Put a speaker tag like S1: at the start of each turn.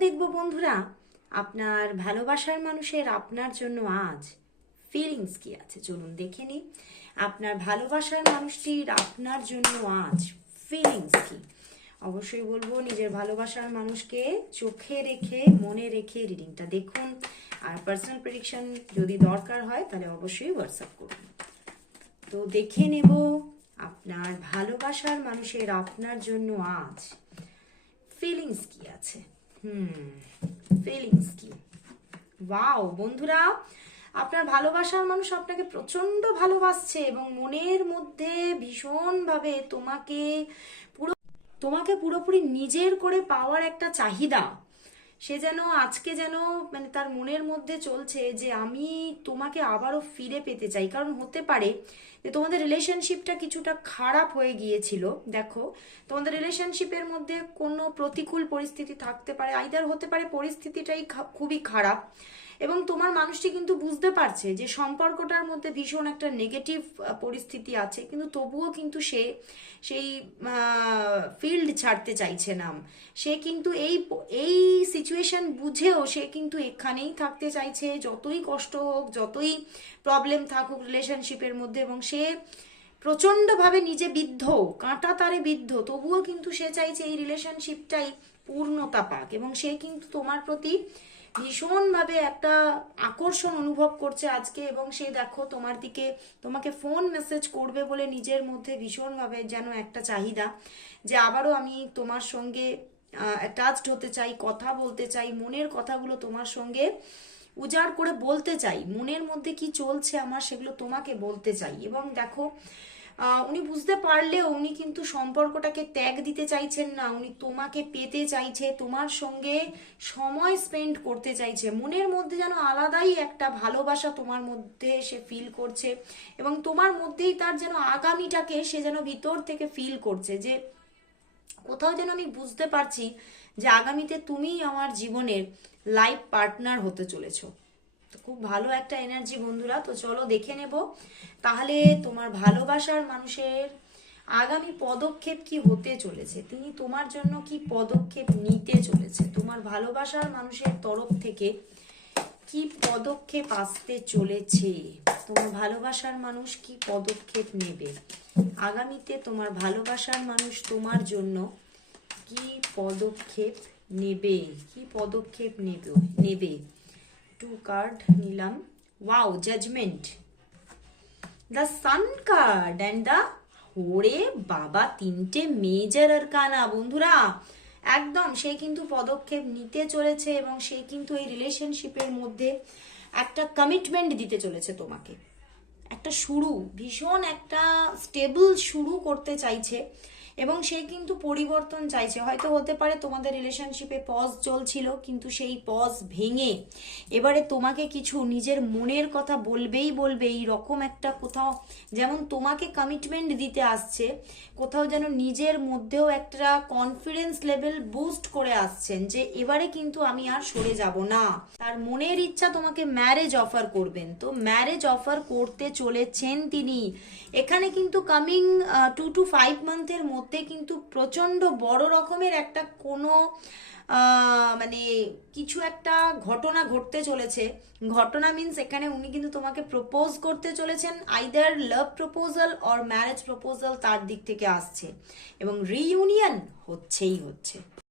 S1: দেখব বন্ধুরা। আপনার ভালোবাসার মানুষের আপনার জন্য আজ ফিলিংস কি আছে? চলুন দেখে নিই। আপনার ভালোবাসার মানুষটির আপনার জন্য আজ ফিলিংস কি? অবশ্যই বলব, নিজের ভালোবাসার মানুষকে চোখে রেখে, মনে রেখে রিডিংটা দেখুন। আর পার্সোনাল প্রেডিকশন যদি দরকার হয়, তাহলে অবশ্যই হোয়াটসঅ্যাপ করুন। তো দেখে নেব, আপনার ভালোবাসার মানুষের আপনার জন্য আজ ফিলিংস কি আছে? হুম ফিলিংস কি? ওয়াও বন্ধুরা, আপনার ভালোবাসার মানুষ আপনাকে প্রচণ্ড ভালোবাসছে এবং মনের মধ্যে ভীষণভাবে তোমাকে পুরো, তোমাকে পুরোপুরি নিজের করে পাওয়ার একটা চাহিদা। সে যেন আজকে যেন মানে তার মনের মধ্যে চলছে যে আমি তোমাকে আবারও ফিরে পেতে চাই। কারণ হতে পারে যে তোমাদের রিলেশনশিপটা কিছুটা খারাপ হয়ে গিয়েছিল, দেখো। তোমাদের রিলেশনশিপের মধ্যে কোনো প্রতিকূল পরিস্থিতি থাকতে পারে আইদার হতে পারে পরিস্থিতিটাই খুবই খারাপ। এবং তোমার মানুষটি কিন্তু বুঝতে পারছে যে সম্পর্কটার মধ্যে ভীষণ একটা নেগেটিভ পরিস্থিতি আছে। কিন্তু তবুও কিন্তু সে সেই ফিল্ড ছাড়তে চাইছে না। সে কিন্তু এই এই সিচুয়েশন বুঝেও সে কিন্তু এখানেই থাকতে চাইছে, যতই কষ্ট হোক, যতই প্রবলেম থাকুক রিলেশনশিপের মধ্যে এবং সে প্রচণ্ডভাবে নিজে বিদ্ধ, কাঁটা তারে বিদ্ধ, তবুও কিন্তু সে চাইছে এই রিলেশনশিপটাই পূর্ণতা পাক এবং সে কিন্তু তোমার প্রতি ভীষণভাবে একটা আকর্ষণ অনুভব করছে আজকে এবং সে দেখো তোমার দিকে তোমাকে ফোন মেসেজ করবে বলে নিজের মধ্যে ভীষণভাবে যেন একটা চাহিদা যে আবারও আমি তোমার সঙ্গে অ্যাটাচড হতে চাই, কথা বলতে চাই, মনের কথাগুলো তোমার সঙ্গে উজাড় করে বলতে চাই, মনের মধ্যে কি চলছে আমার সেগুলো তোমাকে বলতে চাই। এবং দেখো উনি বুঝতে পারলেও উনি কিন্তু সম্পর্কটাকে ত্যাগ দিতে চাইছেন না, উনি তোমাকে পেতে চাইছে, তোমার সঙ্গে সময় স্পেন্ড করতে চাইছে। মনের মধ্যে যেন আলাদাই একটা ভালোবাসা তোমার মধ্যে সে ফিল করছে এবং তোমার মধ্যেই তার যেন আগামীটাকে সে যেন ভিতর থেকে ফিল করছে যে কোথাও যেন আমি বুঝতে পারছি যে আগামীতে তুমিই আমার জীবনের লাইফ পার্টনার হতে চলেছো। তো খুব ভালো একটা এনার্জি বন্ধুরা, তো চলো দেখে নেব। তাহলে তোমার ভালোবাসার মানুষের আগামী পদক্ষেপ কি হতে চলেছে? তিনি তোমার জন্য কি পদক্ষেপ নিতে চলেছে? তোমার ভালোবাসার মানুষের তরফ থেকে কি পদক্ষেপ আসতে চলেছে? তোমার ভালোবাসার মানুষ কি পদক্ষেপ নেবে? আগামীতে তোমার ভালোবাসার মানুষ তোমার জন্য কি পদক্ষেপ নেবে? কি পদক্ষেপ নেবে নেবে? টু কার্ড নিলাম। Wow judgement the sun card and the ওরে বাবা, তিনটে মেজর আরকানা বন্ধুরা। একদম, সে কিন্তু পদক্ষেপ নিতে চলেছে এবং সে কিন্তু এই রিলেশনশিপের মধ্যে একটা কমিটমেন্ট দিতে চলেছে তোমাকে। একটা শুরু, ভীষণ একটা স্টেবল শুরু করতে চাইছে এবং সে কিন্তু পরিবর্তন চাইছে। হয়তো হতে পারে তোমাদের রিলেশনশিপে পজ চলছিল, কিন্তু সেই পজ ভেঙে এবারে তোমাকে কিছু নিজের মনের কথা বলবেই বলবে এই রকম একটা কোথাও যেমন তোমাকে কমিটমেন্ট দিতে আসছে, কোথাও যেন নিজের মধ্যেও একটা কনফিডেন্স লেভেল বুস্ট করে আসছেন যে এবারে কিন্তু আমি আর সরে যাব না। তার মনের ইচ্ছা তোমাকে ম্যারেজ অফার করবেন। তো ম্যারেজ অফার করতে চলেছেন তিনি। এখানে কিন্তু কামিং টু টু ফাইভ মান্থের মধ্যে কিন্তু প্রচণ্ড বড় রকমের একটা কোনো মানে কিছু একটা ঘটনা ঘটতে চলেছে। ঘটনা মিন্স এখানে উনি কিন্তু তোমাকে প্রপোজ করতে চলেছেন either love proposal or marriage proposal তার দিক থেকে আসছে। এবং রিইউনিয়ন হচ্ছেই হচ্ছে।